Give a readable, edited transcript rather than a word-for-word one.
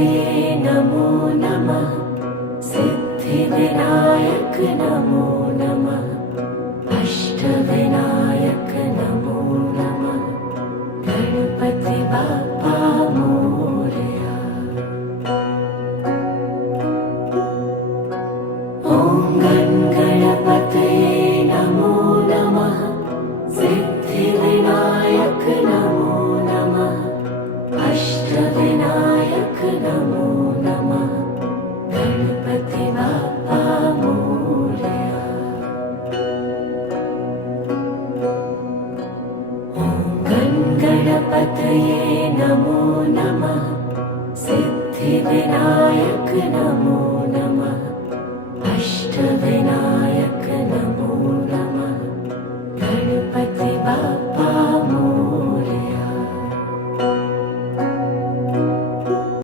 गणपतये नमो नमः। सिद्धिविनायक नमो नमः। अष्टविनायक नमो नमः। गणपति बाप्पा मोरया। ॐ गणपतये नमो नमः। सिद्धिविनायक नमो नमः। अष्टविनायक नमो नमः। गणपति बाप्पा मोरया। ॐ गणपतये नमो नमः। सिद्धिविनायक नमो नमः। अष्टविनायक